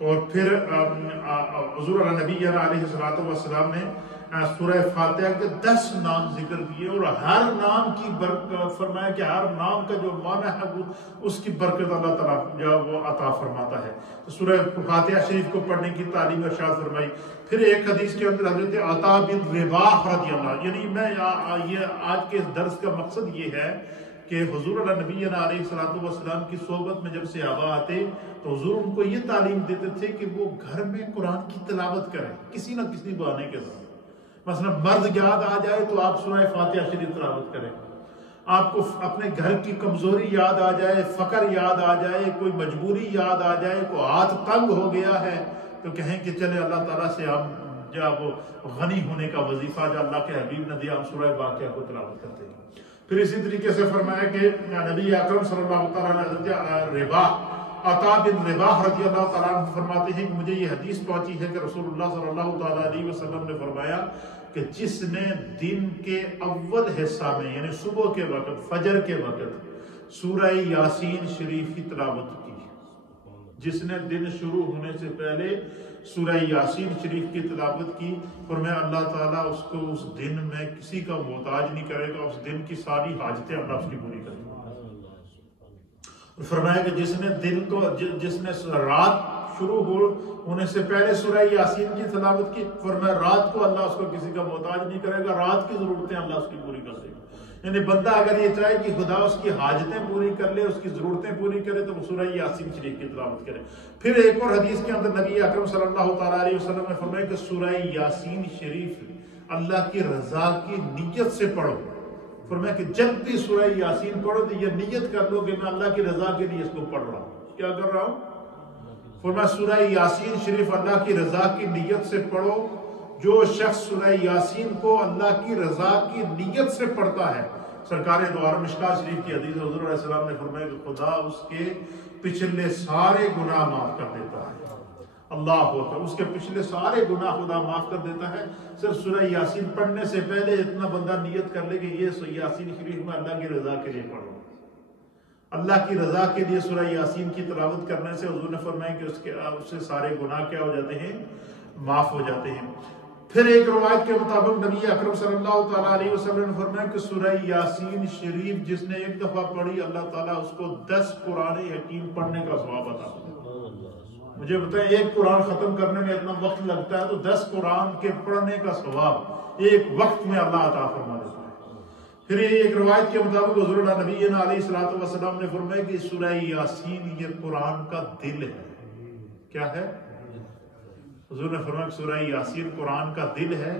اور پھر حضور نبی علیہ السلام نے سورہ فاتحہ کے 10 نام ذکر کیے, اور ہر نام کی فرمایا کہ ہر نام کا جو معنی ہے اس کی برکت اللہ تعالیٰ جو وہ عطا فرماتا ہے. تو سورہ فاتحہ شریف کو پڑھنے کی تعلیم ارشاد فرمائی. پھر ایک حدیث کے اندر حضرت عطا بن رباح رضی اللہ, یعنی میں یہ آج کے درس کا مقصد یہ ہے کہ حضور نبی علیہ السلام کی صحبت میں جب صحابہ آتے تو حضور ان کو یہ تعلیم دیتے تھے کہ وہ گھر میں قرآن کی تلاوت کریں کسی نہ کسی بہانے کے ساتھ. مثلا مرض یاد آ جائے تو آپ سورہ فاتحہ شریف تلاوت کریں, آپ کو اپنے گھر کی کمزوری یاد آ جائے, فقر یاد آ جائے, کوئی مجبوری یاد آ جائے, کوئی ہاتھ تنگ ہو گیا ہے تو کہیں کہ چلے اللہ تعالیٰ سے ہم جب غنی ہونے کا وظیفہ جو اللہ کے حبیب نے دیا, ہم سورہ واقعہ کو تلاوت کرتے ہیں. پھر اسی طریقے سے فرمایا کہ نبی اکرم صلی اللہ تعالیٰ علیہ عطا بن رباح رضی اللہ تعالیٰ عنہ فرماتے ہیں کہ مجھے یہ حدیث پہنچی ہے کہ رسول اللہ صلی اللہ تعالیٰ علیہ وسلم نے فرمایا کہ جس نے دن کے اول حصہ میں یعنی صبح کے وقت فجر کے وقت سورہ یاسین شریف کی تلاوت کی, جس نے دن شروع ہونے سے پہلے سورہ یاسین شریف کی تلاوت کی, فرمایا اللہ تعالیٰ اس کو اس دن میں کسی کا محتاج نہیں کرے گا, اس دن کی ساری حاجتیں اللہ اس کی پوری کرے گا. فرمایا کہ جس نے رات شروع ہونے سے پہلے سورہ یاسین کی تلاوت کی, فرمایا رات کو اللہ اس کو کسی کا محتاج نہیں کرے گا, رات کی ضرورتیں اللہ اس کی پوری کر دے گا. یعنی بندہ اگر یہ چاہے کہ خدا اس کی حاجتیں پوری کر لے, اس کی ضرورتیں پوری کرے, تو وہ سورہ یاسین شریف کی تلاوت کرے. پھر ایک اور حدیث کے اندر نبی اکرم صلی اللہ تعالیٰ علیہ وسلم نے فرمایا کہ سورہ یاسین شریف اللہ کی رضا کی نیت سے پڑھو. فرمایا کہ جب بھی سورہ یاسین پڑھو تو یہ نیت کر لو کہ میں اللہ کی رضا کے لیے اس کو پڑھ رہا ہوں. کیا کر رہا ہوں؟ فرمایا سورہ یاسین شریف اللہ کی رضا کی نیت سے پڑھو, جو شخص سورہ یاسین کو اللہ کی رضا کی نیت سے پڑھتا ہے، سرکار دو عالم مشکاۃ شریف کی حدیث حضور علیہ السلام نے فرمایا کہ خدا اس کے پچھلے سارے گناہ معاف کر دیتا ہے۔ اللہ اکبر، اس کے پچھلے سارے گناہ خدا معاف کر دیتا ہے۔ صرف سورہ یاسین پڑھنے سے پہلے اتنا بندہ نیت کر لے کہ یہ یاسین شریف میں اللہ کی رضا کے لیے پڑھوں، اللہ کی رضا کے لیے سورہ یاسین کی تلاوت کرنے سے حضور نے فرمایا کہ اس سے سارے گناہ کیا ہو جاتے ہیں؟ معاف ہو جاتے ہیں۔ پھر ایک روایت کے مطابق نبی اکرم صلی اللہ تعالیٰ علیہ وسلم نے فرمایا کہ سورہ یاسین شریف جس نے ایک دفعہ پڑھی، اللہ تعالیٰ اس کو 10 قرآن حکیم پڑھنے کا ثواب عطا کرتا ہے۔ مجھے بتائیں، ایک قرآن ختم کرنے میں اتنا وقت لگتا ہے، تو 10 قرآن کے پڑھنے کا ثواب ایک وقت میں اللہ عطا فرما دیتا ہے۔ پھر ایک روایت کے مطابق حضور اللہ نبی علیہ الصلوۃ والسلام نے فرمایا کہ سورہ یاسین یہ قرآن کا دل ہے۔ کیا ہے؟ حضور نے فرمایا کہ سورہ یاسین قرآن کا دل ہے،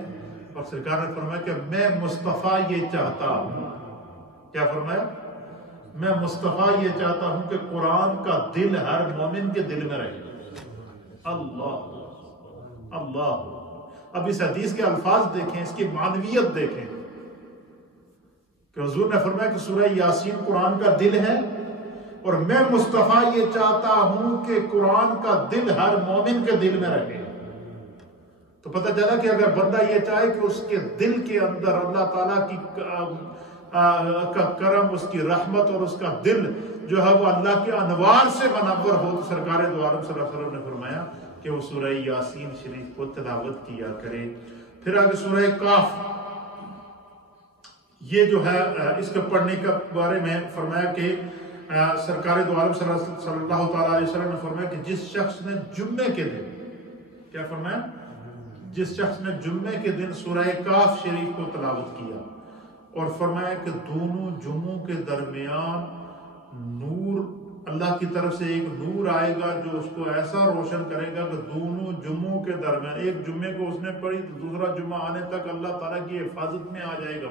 اور سرکار نے فرمایا کہ میں مصطفیٰ یہ چاہتا ہوں۔ کیا فرمایا؟ میں مصطفیٰ یہ چاہتا ہوں کہ قرآن کا دل ہر مومن کے دل میں رہے۔ اللہ اللہ، اب اس حدیث کے الفاظ دیکھیں، اس کی معنویت دیکھیں کہ حضور نے فرمایا کہ سورہ یاسین قرآن کا دل ہے، اور میں مصطفیٰ یہ چاہتا ہوں کہ قرآن کا دل ہر مومن کے دل میں رہے۔ تو پتہ چلا کہ اگر بندہ یہ چاہے کہ اس کے دل کے اندر اللہ تعالیٰ کی کا کرم، اس کی رحمت، اور اس کا دل جو ہے وہ اللہ کے انوار سے منور ہو، تو سرکار دو عالم صلی اللہ علیہ وسلم نے فرمایا کہ وہ سورہ یاسین شریف کو تلاوت کیا کرے۔ پھر آگے سورہ کاف، یہ جو ہے اس کے پڑھنے کے بارے میں فرمایا کہ سرکار دو عالم صلی اللہ تعالیٰ علیہ وسلم نے فرمایا کہ جس شخص نے جمعے کے دن، کیا فرمایا؟ جس شخص نے جمعے کے دن سورہ کاف شریف کو تلاوت کیا، اور فرمایا کہ دونوں جمعوں کے درمیان نور، اللہ کی طرف سے ایک نور آئے گا جو اس کو ایسا روشن کرے گا کہ دونوں جمعوں کے درمیان، ایک جمعے کو اس نے پڑھی تو دوسرا جمعہ آنے تک اللہ تعالیٰ کی حفاظت میں آ جائے گا،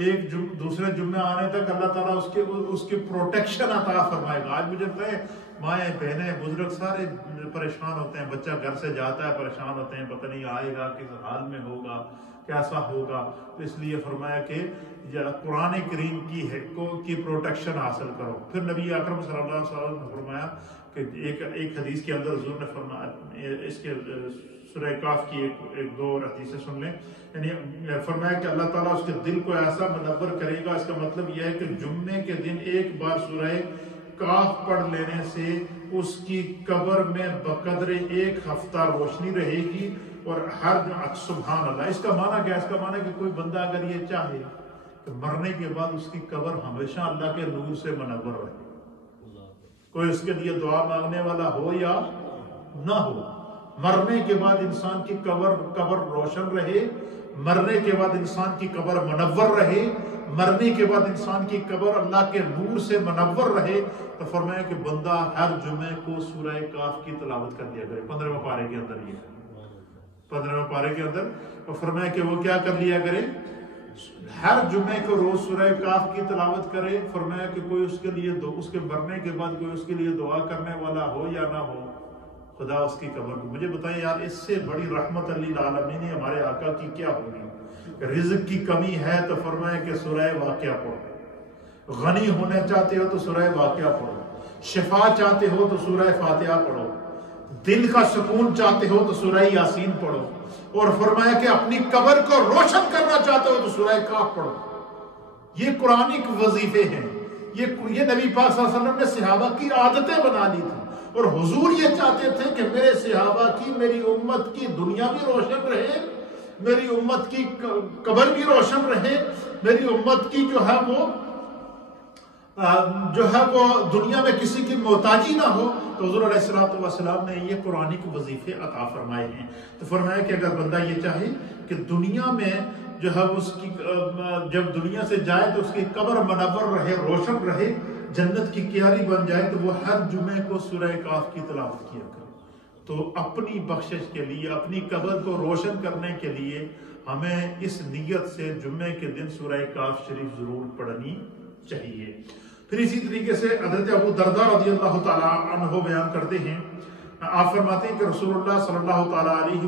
ایک دوسرے جمعے آنے تک اللہ تعالیٰ اس کی پروٹیکشن عطا فرمائے گا۔ آج مجھے پتہ ہے، مائیں بہنیں بزرگ سارے پریشان ہوتے ہیں، بچہ گھر سے جاتا ہے پریشان ہوتے ہیں، پتہ نہیں آئے گا کس حال میں ہوگا، کیسا ہوگا، تو اس لیے فرمایا کہ قرآن کریم کی پروٹیکشن حاصل کرو۔ پھر نبی اکرم صلی اللہ علیہ وسلم نے فرمایا کہ ایک حدیث کے اندر حضور نے فرمایا، اس کے سورہ کاف کی ایک دو اور حدیثیں سن لیں، یعنی فرمایا کہ اللہ تعالیٰ اس کے دل کو ایسا منور کرے گا، اس کا مطلب یہ ہے کہ جمعے کے دن ایک بار سورہ کاف پڑھ لینے سے اس کی قبر میں بقدر 1 ہفتہ روشنی رہے گی، اور سبحان اللہ، اس کا معنی کیا ہے؟ اس کا معنی کہ کوئی بندہ اگر یہ چاہے کہ مرنے کے بعد اس کی قبر ہمیشہ اللہ کے نور سے منور رہے، کوئی اس کے لیے دعا مانگنے والا ہو یا نہ ہو، مرنے کے بعد انسان کی قبر روشن رہے، مرنے کے بعد انسان کی قبر منور رہے، مرنے کے بعد انسان کی قبر اللہ کے نور سے منور رہے، تو فرمایا کہ بندہ ہر جمعے کو سورہ کاف کی تلاوت کر دیا کرے۔ 15ویں پارے کے اندر، یہ 15ویں پارے کے اندر فرمایا کہ وہ کیا کر لیا کرے؟ ہر جمعے کو روز سورہ کاف کی تلاوت کرے۔ فرمایا کہ کوئی اس کے لیے اس کے مرنے کے بعد کوئی اس کے لیے دعا کرنے والا ہو یا نہ ہو، خدا اس کی قبر کو، مجھے بتائیں یار، اس سے بڑی رحمت للعالمین ہمارے آقا کی کیا ہوگی؟ رزق کی کمی ہے تو فرمایا کہ سورہ واقعہ پڑھو، غنی ہونے چاہتے ہو تو سورہ واقعہ پڑھو، شفا چاہتے ہو تو سورہ فاتحہ پڑھو، دل کا سکون چاہتے ہو تو سورہ یاسین پڑھو، اور فرمایا کہ اپنی قبر کو روشن کرنا چاہتے ہو تو سورہ کاف پڑھو۔ یہ قرآنی وظیفے ہیں، یہ نبی پاک صلی اللہ علیہ وسلم نے صحابہ کی عادتیں بنا لی تھی، اور حضور یہ چاہتے تھے کہ میرے صحابہ کی، میری امت کی دنیا بھی روشن رہے، میری امت کی قبر بھی روشن رہے، میری امت کی جو ہے وہ دنیا میں کسی کی محتاجی نہ ہو۔ تو حضور علیہ الصلوۃ والسلام نے یہ قرآنی کے وظیفے عطا فرمائے ہیں۔ تو فرمایا کہ اگر بندہ یہ چاہے کہ دنیا میں جو ہے اس کی، جب دنیا سے جائے تو اس کی قبر منور رہے، روشن رہے، جنت کی کیاری بن جائے، تو وہ ہر جمعے کو سورہ کاف کی تلاوت کیا کرے۔ تو اپنی بخشش کے لیے، اپنی قبر کو روشن کرنے کے لیے ہمیں اس نیت سے جمعے کے دن سورہ کاف شریف ضرور پڑھنی چاہیے۔ پھر اسی طریقے سے حضرت ابو درداء رضی اللہ تعالیٰ عنہ بیان کرتے ہیں آپ فرماتے ہیں کہ رسول اللہ صلی اللہ تعالیٰ علیہ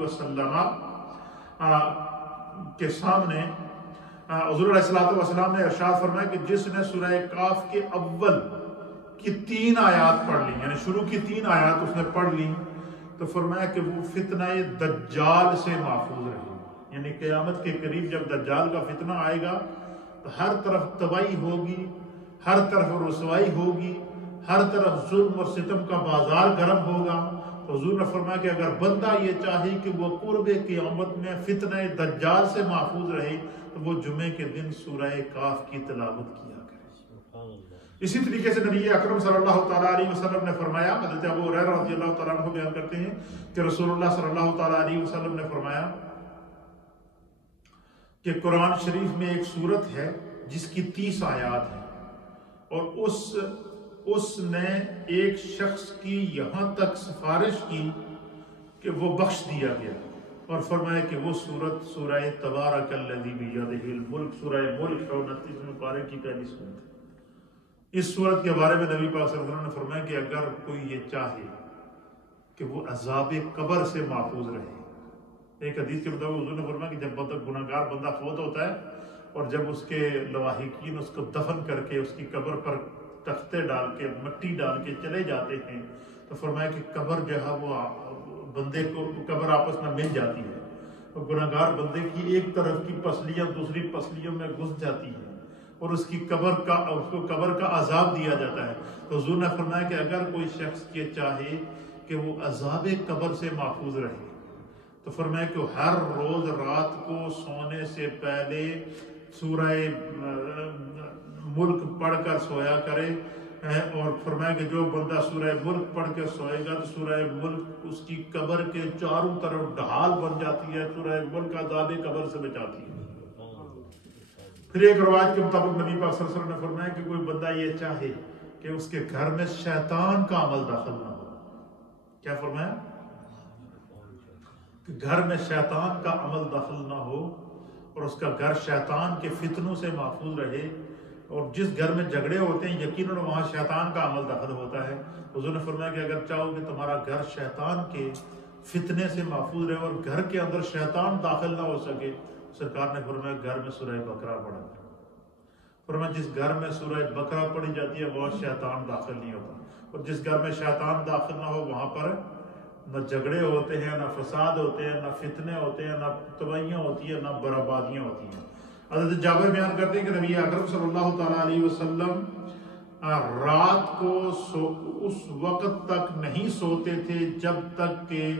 وسلم کے سامنے حضور علیہ الصلوۃ والسلام نے ارشاد فرمایا کہ جس نے سورہ کاف کے اول کی 3 آیات پڑھ لی، یعنی شروع کی 3 آیات اس نے پڑھ لی، تو فرمایا کہ وہ فتنہ دجال سے محفوظ رہے. یعنی قیامت کے قریب جب دجال کا فتنہ آئے گا تو ہر طرف تباہی ہوگی، ہر طرف رسوائی ہوگی، ہر طرف ظلم اور ستم کا بازار گرم ہوگا. تو حضور نے فرمایا کہ اگر بندہ یہ چاہے کہ وہ قرب قیامت میں فتنہ دجال سے محفوظ رہے تو وہ جمعے کے دن سورہ کاف کی تلاوت کیا کرے. اسی طریقے سے نبی اکرم صلی اللہ تعالیٰ علیہ وسلم نے فرمایا، حضرت ابو ہریرہ رضی اللہ تعالیٰ عنہ بیان کرتے ہیں کہ رسول اللہ صلی اللہ تعالیٰ علیہ وسلم نے فرمایا کہ قرآن شریف میں ایک سورت ہے جس کی 30 آیات ہیں، اور اس نے ایک شخص کی یہاں تک سفارش کی کہ وہ بخش دیا گیا، اور فرمایا کہ وہ سورت سورہ تبارک الذی بیدہ الملک، سورہ ملک 29 پارے کی پہلی سورت ہے. اس سورت کے بارے میں نبی پاک صلی اللہ علیہ وسلم نے فرمایا کہ اگر کوئی یہ چاہے کہ وہ عذاب قبر سے محفوظ رہے. ایک حدیث کے مطابق حضور نے فرمایا کہ جب گناہگار بندہ فوت ہوتا ہے اور جب اس کے لواحقین اس کو دفن کر کے اس کی قبر پر تختے ڈال کے مٹی ڈال کے چلے جاتے ہیں تو فرمایا کہ قبر جو ہے وہ بندے کو قبر آپس میں مل جاتی ہے، اور گناہگار بندے کی ایک طرف کی پسلیاں دوسری پسلیوں میں گھس جاتی ہیں اور اس کو قبر کا عذاب دیا جاتا ہے. تو حضور نے فرمایا کہ اگر کوئی شخص یہ چاہے کہ وہ عذاب قبر سے محفوظ رہے تو فرمایا کہ ہر روز رات کو سونے سے پہلے سورہ ملک پڑھ کر سویا کرے، اور فرمایا کہ جو بندہ سورہ ملک پڑھ کے سوئے گا تو سورہ ملک اس کی قبر کے چاروں طرف ڈھال بن جاتی ہے، سورہ ملک عذاب قبر سے بچاتی ہے. پھر ایک روایت کے مطابق نبی پاک صلی اللہ علیہ وسلم نے فرمایا کہ کوئی بندہ یہ چاہے کہ اس کے گھر میں شیطان کا عمل داخل نہ ہو. کیا فرمایا؟ کہ گھر میں شیطان کا عمل داخل نہ ہو اور اس کا گھر شیطان کے فتنوں سے محفوظ رہے. اور جس گھر میں جھگڑے ہوتے ہیں یقیناً وہاں شیطان کا عمل داخل ہوتا ہے. حضور نے فرمایا کہ اگر چاہو کہ تمہارا گھر شیطان کے فتنے سے محفوظ رہے اور گھر کے اندر شیطان داخل نہ ہو سکے، سرکار نے فرمایا گھر میں سورہ بقرہ پڑھا. فرمایا جس گھر میں سورہ بقرہ پڑھی جاتی ہے وہاں شیطان داخل نہیں ہوتا، اور جس گھر میں شیطان داخل نہ ہو وہاں پر نہ جھگڑے ہوتے ہیں، نہ فساد ہوتے ہیں، نہ فتنے ہوتے ہیں، نہ تباہیاں ہوتی ہیں، نہ بربادیاں ہوتی ہیں. حضرت جابر بیان کرتے ہیں کہ نبی اکرم صلی اللہ تعالیٰ علیہ وسلم رات کو اس وقت تک نہیں سوتے تھے جب تک کہ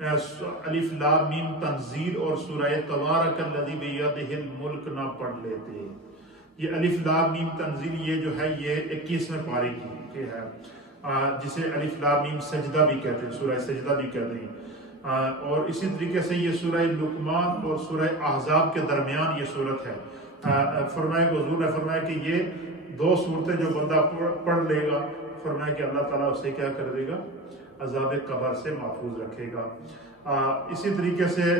الف لام میم تنزیل اور سورہ تبارک الذی بیدہ الملک نہ پڑھ لیتے. یہ الف لام میم تنزیل یہ جو ہے یہ 21ویں پارے کی ہے، جسے الف لام میم سجدہ بھی کہتے ہیں، سورہ سجدہ بھی کہتے ہیں. اور اسی طریقے سے یہ سورہ لقمان اور سورہ احزاب کے درمیان یہ صورت ہے. فرمایا کہ حضور نے فرمایا کہ یہ 2 صورتیں جو بندہ پڑھ لے گا، فرمایا کہ اللہ تعالیٰ اسے کیا کر دے گا؟ عذاب قبر سے محفوظ رکھے گا. اسی طریقے سے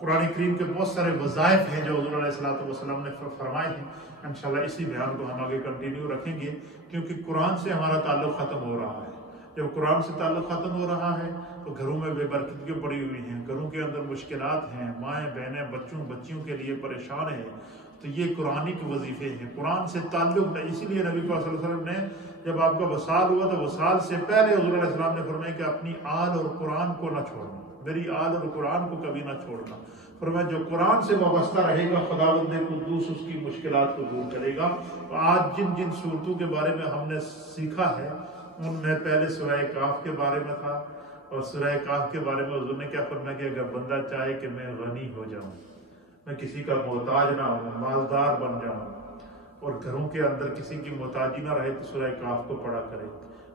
قرآن کریم کے بہت سارے وظائف ہیں جو حضور علیہ الصلوۃ والسلام نے فرمائے ہیں. انشاءاللہ اسی بیان کو ہم آگے کنٹینیو رکھیں گے، کیونکہ قرآن سے ہمارا تعلق ختم ہو رہا ہے. جب قرآن سے تعلق ختم ہو رہا ہے تو گھروں میں بے برکتیاں پڑی ہوئی ہیں، گھروں کے اندر مشکلات ہیں، مائیں بہنیں بچیوں کے لیے پریشان ہیں. تو یہ قرآنی کے وظیفے ہیں، قرآن سے تعلق ہے. اسی لیے نبی پاک صلی اللہ علیہ وسلم نے جب آپ کا وصال ہوا تو وصال سے پہلے حضور علیہ السلام نے فرمایا کہ اپنی آل اور قرآن کو نہ چھوڑنا، میری آل اور قرآن کو کبھی نہ چھوڑنا. فرمایا جو قرآن سے وابستہ رہے گا خداوند قدوس اس کی مشکلات کو دور کرے گا. آج جن صورتوں کے بارے میں ہم نے سیکھا ہے ان میں پہلے سورہ کاف کے بارے میں تھا، اور سورہ کاف کے بارے میں حضور نے کیا فرمایا کہ اگر بندہ چاہے کہ میں غنی ہو جاؤں، میں کسی کا محتاج نہ ہوں، مالدار بن جاؤں اور گھروں کے اندر کسی کی محتاجی نہ رہے تو سورہ کاف کو پڑھا کرے.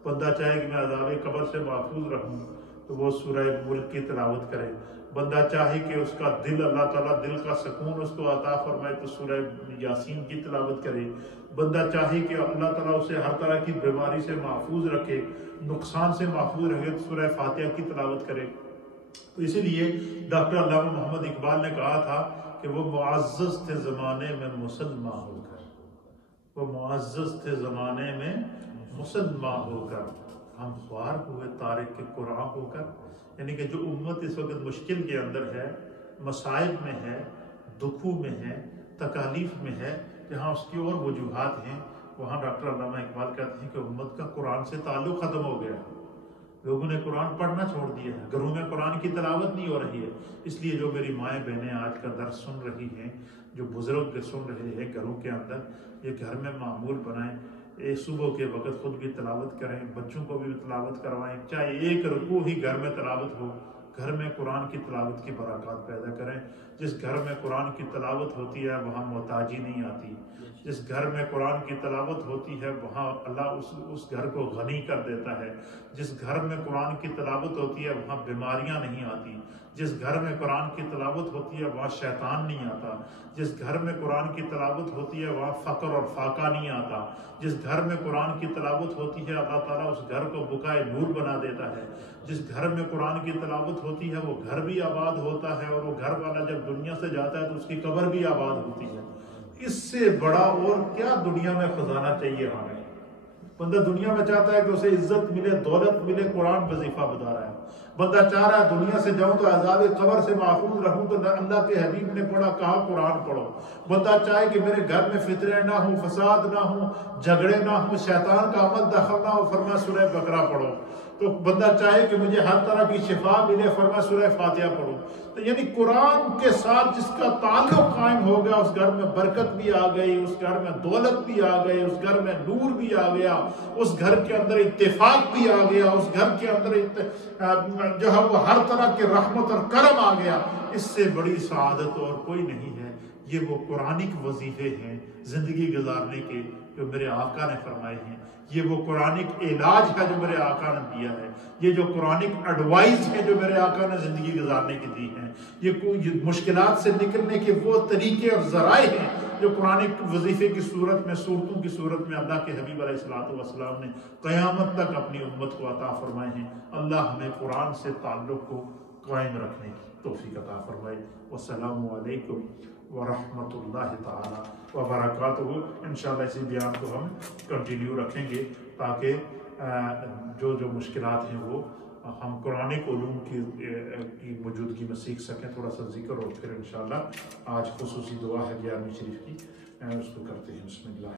بندہ چاہے کہ میں عذاب قبر سے محفوظ رہوں تو وہ سورہ ملک کی تلاوت کرے. بندہ چاہے کہ اس کا دل اللہ تعالیٰ دل کا سکون اس کو عطا فرمائے تو سورہ یاسین کی تلاوت کرے. بندہ چاہے کہ اللہ تعالیٰ اسے ہر طرح کی بیماری سے محفوظ رکھے، نقصان سے محفوظ رکھے تو سورہ فاتحہ کی تلاوت کرے. تو اسی لیے ڈاکٹر علامہ محمد اقبال نے کہا تھا کہ وہ معزز تھے زمانے میں مسلمان ہو کر، وہ معزز تھے زمانے میں مسلمان ہو کر، ہم خوار ہوئے تارک کے قرآن ہو کر، یعنی کہ جو امت اس وقت مشکل کے اندر ہے، مصائب میں ہے، دکھوں میں ہے، تکالیف میں ہے، جہاں اس کی اور وجوہات ہیں، وہاں ڈاکٹر علامہ اقبال کہتے ہیں کہ امت کا قرآن سے تعلق ختم ہو گیا ہے، لوگوں نے قرآن پڑھنا چھوڑ دیا ہے، گھروں میں قرآن کی تلاوت نہیں ہو رہی ہے۔ اس لیے جو میری مائیں بہنیں آج کا درس سن رہی ہیں، جو بزرگ سن رہے ہیں گھروں کے اندر، یہ گھر میں معمول بنائیں، صبح کے وقت خود بھی تلاوت کریں، بچوں کو بھی تلاوت کروائیں، چاہے ایک رکوع ہی گھر میں تلاوت ہو، گھر میں قرآن کی تلاوت کی برکات پیدا کریں۔ جس گھر میں قرآن کی تلاوت ہوتی ہے وہاں محتاجی نہیں آتی، جس گھر میں قرآن کی تلاوت ہوتی ہے وہاں اللہ اس گھر کو غنی کر دیتا ہے، جس گھر میں قرآن کی تلاوت ہوتی ہے وہاں بیماریاں نہیں آتی، جس گھر میں قرآن کی تلاوت ہوتی ہے وہاں شیطان نہیں آتا، جس گھر میں قرآن کی تلاوت ہوتی ہے وہاں فقر اور فاقہ نہیں آتا، جس گھر میں قرآن کی تلاوت ہوتی ہے اللہ تعالیٰ اس گھر کو بقائے نور بنا دیتا ہے، جس گھر میں قرآن کی تلاوت ہوتی ہے وہ گھر بھی آباد ہوتا ہے، اور وہ گھر والا جب دنیا سے جاتا ہے تو اس کی قبر بھی آباد ہوتی ہے۔ اس سے بڑا اور کیا دنیا میں خزانہ چاہیے ہمیں؟ بندہ دنیا میں چاہتا ہے کہ اسے عزت ملے، دولت ملے، قرآن وظیفہ بتا رہا ہے۔ بندہ چاہ رہا ہے دنیا سے جاؤں تو عذاب قبر سے محفوظ رہوں، تو اللہ کے حبیب نے پڑھا کہا قرآن پڑھو۔ بندہ چاہے کہ میرے گھر میں فتنے نہ ہوں، فساد نہ ہوں، جھگڑے نہ ہوں، شیطان کا عمل دخل نہ ہو، فرما سورہ بقرہ پڑھو۔ تو بندہ چاہے کہ مجھے ہر طرح کی شفا ملے، فرما سورہ فاتحہ پڑھو۔ تو یعنی قرآن کے ساتھ جس کا تعلق قائم ہو گیا اس گھر میں برکت بھی آ گئی، اس گھر میں دولت بھی آ گئی، اس گھر میں نور بھی آ گیا، اس گھر کے اندر اتفاق بھی آ گیا، اس گھر کے اندر جو ہے وہ ہر طرح کے رحمت اور کرم آ گیا۔ اس سے بڑی سعادت اور کوئی نہیں ہے۔ یہ وہ قرآنک وظیفے ہیں زندگی گزارنے کے جو میرے آقا نے فرمائے ہیں، یہ وہ قرآنک علاج ہے جو میرے آقا نے دیا ہے، یہ جو قرآنک ایڈوائز ہے جو میرے آقا نے زندگی گزارنے کی دی ہیں، یہ مشکلات سے نکلنے کے وہ طریقے اور ذرائع ہیں جو قرآنک وظیفے کی صورت میں، صورتوں کی صورت میں اللہ کے حبیب علیہ الصلوۃ والسلام نے قیامت تک اپنی امت کو عطا فرمائے ہیں۔ اللہ ہمیں قرآن سے تعلق کو قائم رکھنے کی توفیق عطا فرمائے۔ والسلام علیکم ورحمۃ اللہ تعالی وبرکاتہ۔ انشاءاللہ اسی بیان کو ہم کنٹینیو رکھیں گے تاکہ جو مشکلات ہیں وہ ہم قرآنک علوم کی موجودگی میں سیکھ سکیں۔ تھوڑا سا ذکر اور پھر انشاءاللہ آج خصوصی دعا ہے 11ویں شریف کی، اس کو کرتے ہیں۔ بسم اللہ۔